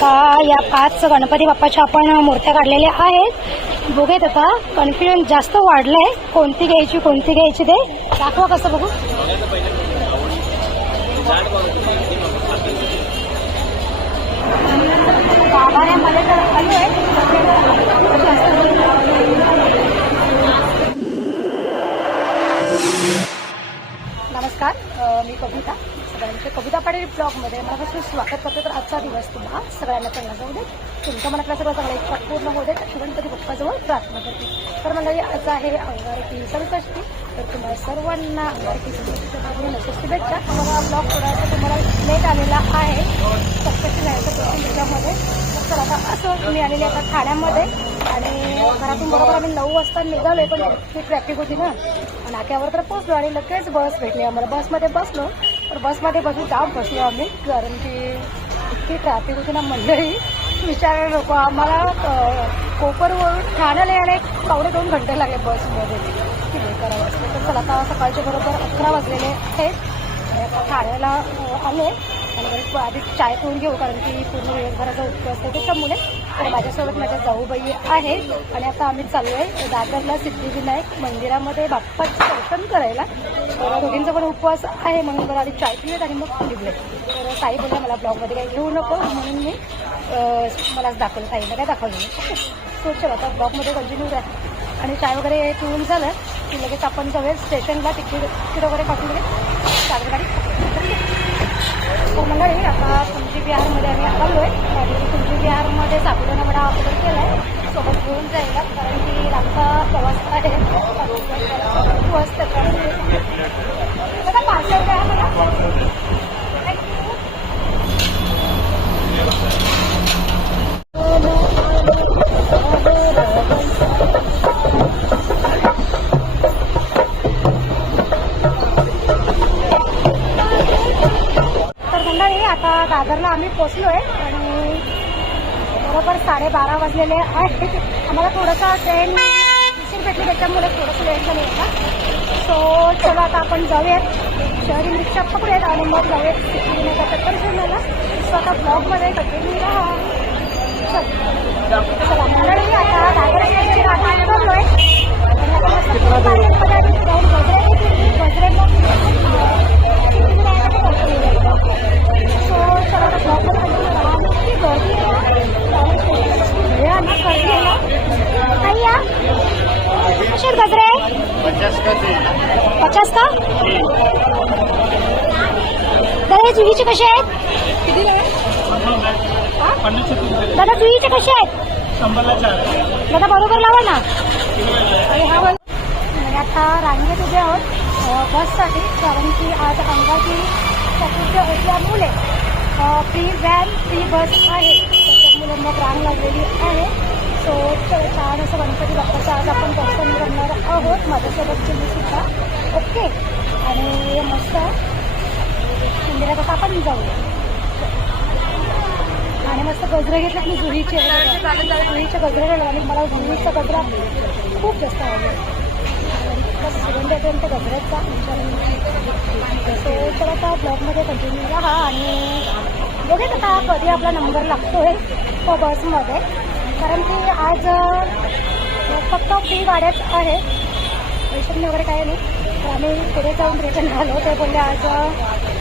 बाप्पा या पाच गणपती बाप्पाच्या आपण मूर्त्या काढलेल्या आहेत. बघूयात आता कन्फ्युजन जास्त वाढलंय. कोणती घ्यायची कोणती घ्यायची ते दाखवा कसं बघू. नमस्कार मी कविता. सगळ्यांचे कविता पाटील ब्लॉगमध्ये मनापासून स्वागत करते. तर आजचा दिवस तुम्हाला सगळ्यांना चांगला जाऊ दे तुमच्या मनातला सगळं चांगला इच्छा पूर्ण होऊ देत. अशी गणपती बाप्पाजवळ प्रार्थना करते. तर मला आज आहे अंगारकी सरसष्टी तर तुम्हाला सर्वांना अंगारकी सविष्टीच्या बाजूने नशीब मला ब्लॉग थोडासा तुम्हाला लेट आलेला आहे. सक्सेस जायचं त्याच्यामध्ये तर आता असं मी आलेली आता ठाण्यामध्ये. आणि घरातून बरोबर आम्ही नऊ वाजता निघालो पण इतकी ट्रॅफिक होती ना. नाक्यावर तर पोहोचलो आणि लगेच बस भेटली. आम्हाला बसमध्ये बसलो. तर बसमध्ये बसून जाम बसलो आम्ही कारण की इतकी ट्रॅफिक होती ना मंडळी विचारायला नको आम्हाला कोपरवरून ठाण्याला यायला एक पावणे दोन घंटे लागले बसमध्ये. किती करावं वाजले तर चला आता सकाळचे बरोबर अकरा वाजलेले आहेत. ठाण्याला आले आणि आधी चाय पिऊन घेऊ कारण की पूर्ण दिवसभराचा उत्सव असतो त्याच्यामुळे तर माझ्यासोबत माझ्या जाऊबाई आहेत. आणि आता आम्ही चाललोय दादरला सिद्धिविनायक मंदिरामध्ये बाप्पाचं दर्शन करायला. तर दोघींचा पण उपवास आहे म्हणून मला आधी चाय पिलेत आणि मग निघले तर साई बोलल्या मला ब्लॉगमध्ये काही घेऊ नको म्हणून मी मला मलाच दाखवलं साईला काय दाखवलं नाही. ओके. सो आता ब्लॉगमध्ये कंटिन्यू राहा आणि चाय वगैरे पिऊन झालं की लगेच आपण जाऊया स्टेशनला तिकीट तिकीट वगैरे काढून लगेच चार गाडी. तर मंडळी आता तुमची बिहारमध्ये आम्ही आलो आहे आणि तुमची बिहारमध्ये साबुदाणा वडा ऑर्डर केला आहे सोबत घेऊन जायला कारण की लांबचा प्रवास आहे. पोचलो आहे आणि बरोबर साडेबारा वाजलेले आहेत. आम्हाला थोडंसं ट्रेन उशीर भेटली त्याच्यामुळे थोडंसं लेट झालं होता सो चला आता आपण जाऊयात. शहरी रिक्षा पकडूयात आणि मग जाऊयात सिद्धिविनायकाच्या सो आता ब्लॉगमध्ये कंटिन्यू राहा. चला. मंडळी आता दादर स्टेशनला आता उतरलो आहे गजरे गजरे मग सिद्धिविनायकाच्या दर्शनाला येतो. सो चला आता ब्लॉगमध्ये कंटिन्यू राहा इतकी गर्दी आहे ना. आणि स्टेशनला वेळ आणि गर्दी आहे ना. ताई या कसे आहेत गजरे पचास का ते पचास का दादा हे जुईचे कसे आहेत? दादा जुईचे कसे आहेत? दादा बरोबर लावा ना. हा आता रांगेत उभे आहोत बससाठी कारण की आज अंगाची चतुर्थी असल्यामुळे फ्री व्हॅन फ्री बस आहे. त्याच्यामुळे मग रांग लागलेली आहे. सो छान असं गणपती बाप्पाचं आज आपण दर्शन करणार आहोत. माझ्यासोबतची मी सुद्धा. ओके आणि मस्त मंदिरात आता आपण जाऊया. आणि मस्त गजरे घेतले मी जुहीचे जुईचे. गजरे घालून आणि मला जुहीचा गजरा खूप जास्त आवडला सुगंधापर्यंत सुगंध गजऱ्याचा सो तर आता ब्लॉगमध्ये कंटिन्यू राहा आणि बघेल आता कधी आपला नंबर लागतोय तो बसमध्ये कारण की आज फक्त फ्री गाड्याच आहे. पैशांनी वगैरे काय नाही. तर आम्ही पुढे जाऊन रिटर्न झालो. ते बोलले आज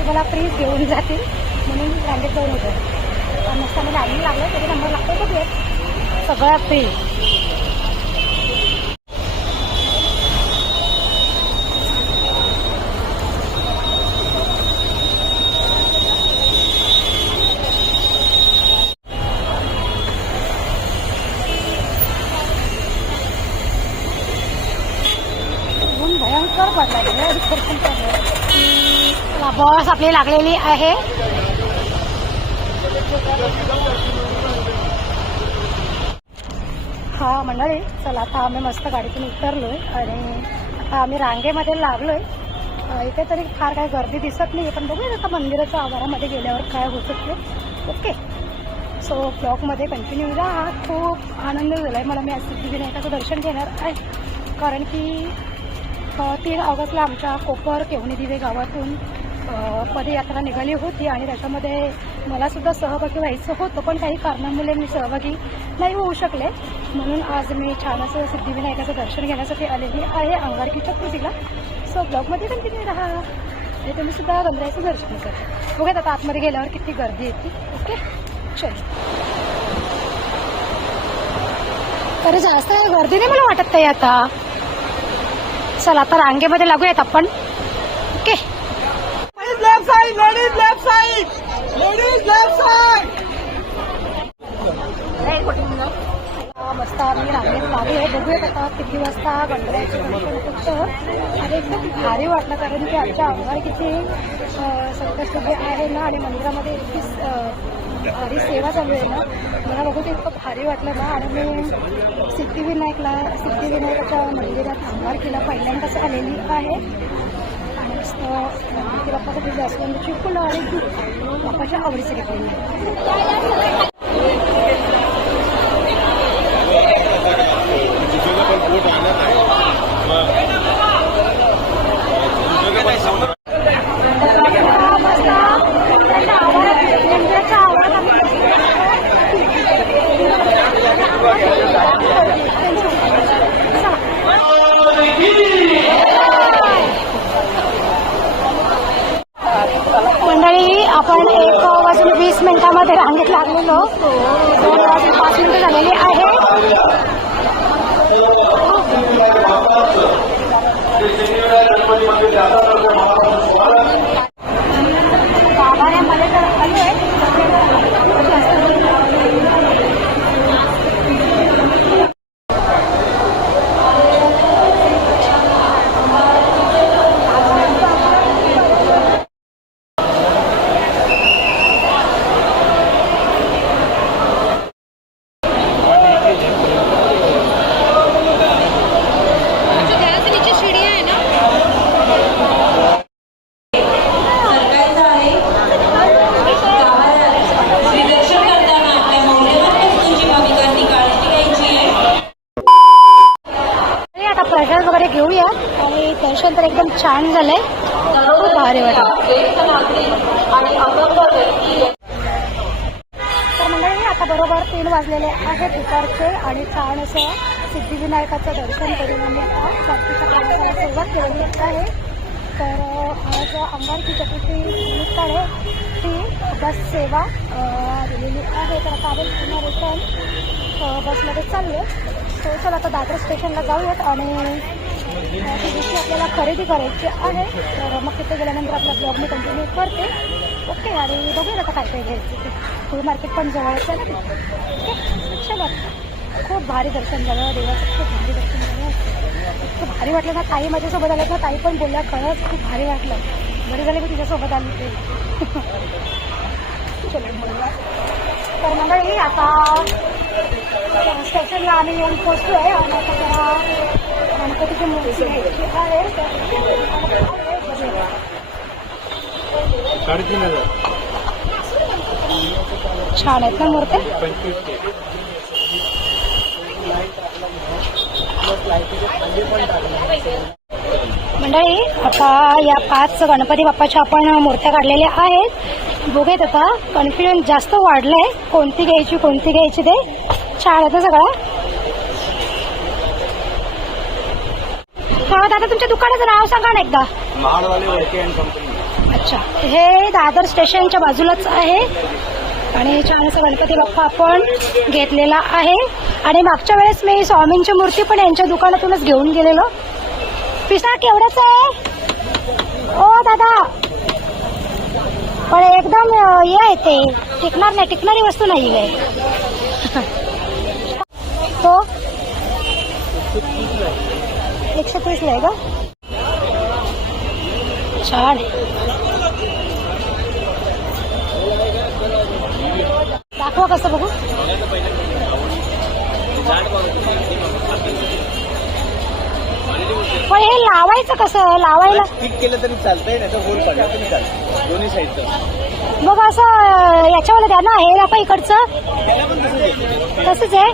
तुम्हाला फ्रीज घेऊन जातील. म्हणून रांगेत जाऊन होतो नसताना लाईन लागलं तरी नंबर लागतो तो घेत फ्री बस आपली लागलेली आहे. हा मंडळी चला आता आम्ही मस्त गाडीतून उतरलोय आणि आता आम्ही रांगेमध्ये लागलोय. इथे तरी फार काही गर्दी दिसत नाही पण बघूया आता मंदिराच्या आवारामध्ये गेल्यावर काय होत ते ओके सो ब्लॉगमध्ये कंटिन्यू राहा खूप आनंद झाला आहे मला. मी आज सिद्धिविनायकाचं दर्शन घेणार आहे. कारण की तीन ऑगस्टला आमच्या कोपर केवणी दिवे गावातून पदयात्रा निघाली होती आणि त्याच्यामध्ये मला सुद्धा सहभागी व्हायचं होतं पण काही कारणामुळे मी सहभागी नाही होऊ शकले. म्हणून आज मी छान असं सिद्धिविनायकाचं दर्शन घेण्यासाठी आलेली आहे अंगारकी चतुर्थीला सो ब्लॉगमध्ये कंटिन्यू राहा. आणि तुम्ही सुद्धा गंधरायचं दर्शन करा. बघा आता आतमध्ये गेल्यावर किती गर्दी येते ओके चल. अरे जास्त गर्दी नाही मला वाटत ताई आता. चल आता रांगेमध्ये लागूयात आपण. Left side, ladies left side, ladies left side. मस्त आम्ही रांगेत लागले बघूयात आता किती वाजता गणपतीचे दर्शन आणि एकदम भारी वाटलं कारण की आमच्या अंगार किती संकष्टी आहे ना आणि मंदिरामध्ये इतकी भारी सेवा चालू आहे ना मला बघू ते इतकं भारी वाटलं ना आणि मी सिद्धिविनायकला सिद्धिविनायकाच्या मंदिरात अंगार केला पहिल्यांदाच आलेली आहे आणि मस्त गणपती बाप्पासाठी आणि दूध बाप्पाच्या आवडीचं घेतलेली गाभाऱ्यामध्ये छान झालंय. खूप भारी वाटलं. तर मंडळी आता बरोबर तीन वाजलेले आहेत दुपारचे आणि छान असं सिद्धिविनायकाचं दर्शन करून आम्ही आता रात्रीच्या प्रवासाला सुरुवात केलेली आहे. तर आज अंगारकी चतुर्थी निमित्ताने ती बस सेवा दिलेली आहे. तर आता आपण पुन्हा रिटर्न बसमध्ये चालले तो चला आता दादर स्टेशनला जाऊयात आणि दिवशी आपल्याला खरेदी करायची आहे. तर मग तिथे गेल्यानंतर आपला ब्लॉग मी कंटिन्यू करते. ओके आणि बघूया आता काय काय घ्यायचं फुल मार्केट पण जवळच आहे ना ओके चला. खूप भारी दर्शन झालं. देवाचं खूप भारी दर्शन झालं. खूप भारी वाटलं ना. ताई माझ्यासोबत आल्या ना. ताई पण बोलल्या खरंच खूप भारी वाटलं. बरी झाली मी तुझ्यासोबत आली ते तर मंडळी आता स्टेशनला आम्ही येऊन पोचतोय आणि आता जरा गणपतीची मूर्ती साडेतीन हजार. छान आहेत ना मूर्ती मंडळी आता या पाच गणपती बाप्पाच्या आपण मूर्त्या काढलेल्या आहेत. बघूयात आता कॉन्फिडन्स जास्त वाढलंय. कोणती घ्यायची कोणती घ्यायची ते. छान आहे सगळं? हा दादा तुमच्या दुकानाचं नाव सांगा ना एकदा. महाडवाले वर्के अँड कंपनी. अच्छा. हे दादर स्टेशनच्या बाजूलाच आहे. आणि छान असं गणपती बाप्पा आपण घेतलेला आहे. आणि मागच्या वेळेस मी स्वामींची मूर्ती पण यांच्या दुकानातूनच घेऊन गेलेलो. पिसा केवढंच आहे? ओ दादा. पण एकदम हे आहे ते. टिकणार नाही टिकणारी वस्तू नाही आहे तो एकशे तीस आहे का? छान दाखवा कसं बघू. पण हे लावायचं कसं? लावायला ठीक केलं तरी चालतंय नाही तर होल काढला तरी चालतं दोन्ही साईडचं मग असं याच्यावाला द्या ना हे दाखवा इकडचं? तसंच आहे.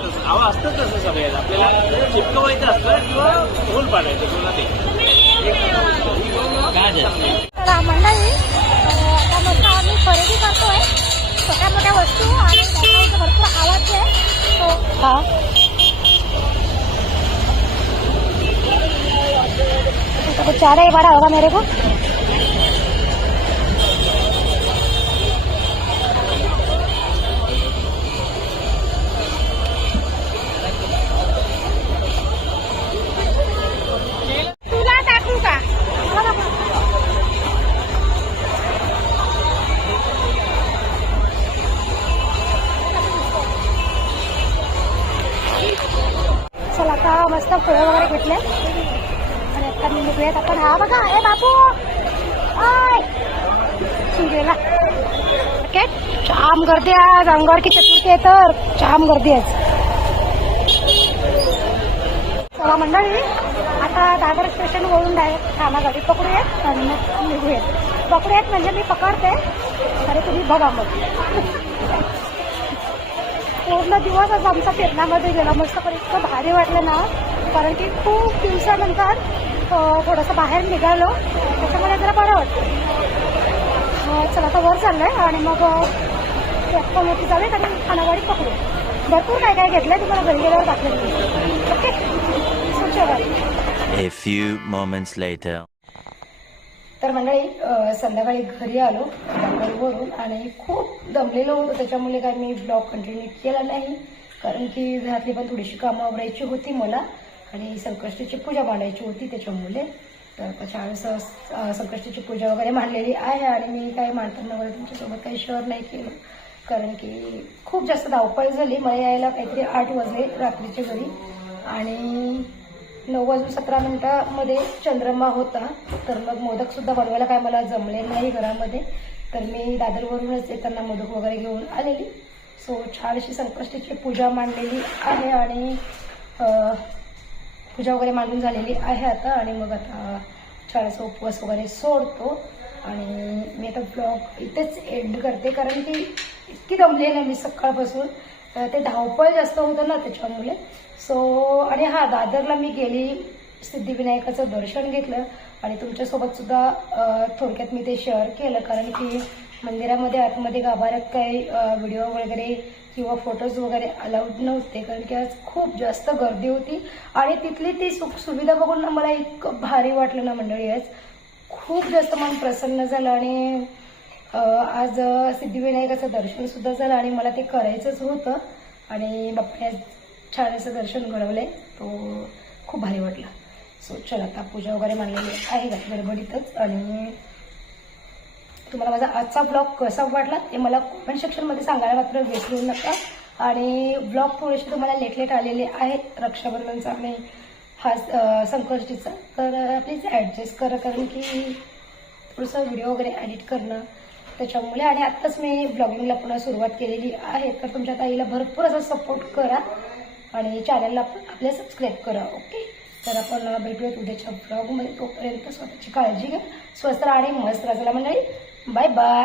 मंडळी आता मस्त आम्ही खरेदी करतोय. छोट्या मोठ्या वस्तू आणि बॅकग्राऊंडचा भरपूर आवाज आहे. तो हा. चार ही होगा मेरे को. मस्त फळं वगैरे घेतले. आणि आता मी निघूयात आपण. हा बघा ए बापू! गेला. ओके जाम गर्दी आज. अंगावर की चतुर्थी आहे तर. जाम गर्दी आहे चला मंडळी आता दादर स्टेशन वरून डायरेक्ट ठाणा गाडी पकडूयात आणि मग निघूयात. पकडूयात म्हणजे मी पकडते. अरे तुम्ही बघा मग. पूर्ण दिवस आज आमचा फिरण्यामध्ये गेला. मस्त पण इतकं भारी वाटलं ना. कारण की खूप दिवसानंतर थोडंसं बाहेर निघालो. त्याच्यामुळे जरा बरं वाटतं चला आता वर चाललंय आणि मग वरती जाऊयात आणि खानागाडी पकडू भरपूर काय काय घेतलंय तुम्हाला घरी गेल्यावर दाखवेल okay? A few moments later. तर मंडळी संध्याकाळी घरी आलो. वरून आणि खूप दमलेलो होतो. त्याच्यामुळे काय मी ब्लॉग कंटिन्यू केला नाही. कारण की घरातली पण थोडीशी कामं आवरायची होती मला. आणि संकष्टीची पूजा मांडायची होती त्याच्यामुळे. तर छान असं संकष्टीची पूजा वगैरे मांडलेली आहे आणि मी काही मांडताना वगैरे तुमच्यासोबत काही शेअर नाही केलं. कारण की खूप जास्त धावपळ झाली. मला यायला काहीतरी आठ वाजले रात्रीच्या घरी. आणि नऊ वाजून सतरा मिनिटामध्ये चंद्रमा होता. तर मग मोदक सुद्धा बनवायला काय मला जमले नाही घरामध्ये. तर मी दादरवरूनच येताना मोदक वगैरे घेऊन आलेली. सो छान अशी संकष्टीची पूजा मांडलेली आहे आणि पूजा वगैरे मांडून झालेली आहे आता आणि मग आता छान उपवास वगैरे सोडतो. आणि मी आता ब्लॉग इथेच एंड करते. कारण की इतकी दमलेली आहे मी सकाळपासून. ते धावपळ जास्त होतं ना त्याच्यामुळे. सो आणि हा दादरला मी गेली सिद्धिविनायकाचं दर्शन घेतलं. आणि तुमच्यासोबत सुद्धा थोडक्यात मी ते शेअर केलं. कारण की मंदिरामध्ये आतमध्ये गाभाऱ्यात काही व्हिडिओ वगैरे किंवा फोटोज वगैरे अलाउड नव्हते. कारण की आज खूप जास्त गर्दी होती. आणि तिथली ती सुख सुविधा बघून ना मला इतकं भारी वाटलं ना मंडळी आज. खूप जास्त मन प्रसन्न झालं आणि आज सिद्धिविनायकाचं दर्शन सुद्धा झालं आणि मला ते करायचंच होतं. आणि बाप्पाने आज छान असं दर्शन घडवलंय. तो खूप भारी वाटलं. सो चला आता पूजा वगैरे मांडलेली आहे गडबडीतच. आणि तुम्हाला माझा आजचा ब्लॉग कसा वाटला ते मला कमेंट सेक्शनमध्ये सांगायला मात्र विसरू नका. आणि ब्लॉग थोडेसे तुम्हाला लेट लेट आलेले आहेत रक्षाबंधनचा आणि हा संकष्टीचा. तर प्लीज ॲडजस्ट करा कारण की थोडंसं व्हिडिओ वगैरे एडिट करणं त्याच्यामुळे. आणि आत्ताच मी ब्लॉगिंगला पुन्हा सुरुवात केलेली आहे. तर तुमच्या ताईला भरपूर असा सपोर्ट करा आणि चॅनलला आपल्या सबस्क्राईब करा ओके तर आपण भेटूयात उद्याच्या ब्लॉगमध्ये तोपर्यंत स्वतःची काळजी घ्या स्वस्त राहा आणि मस्त राहा. मंडळी Bye bye.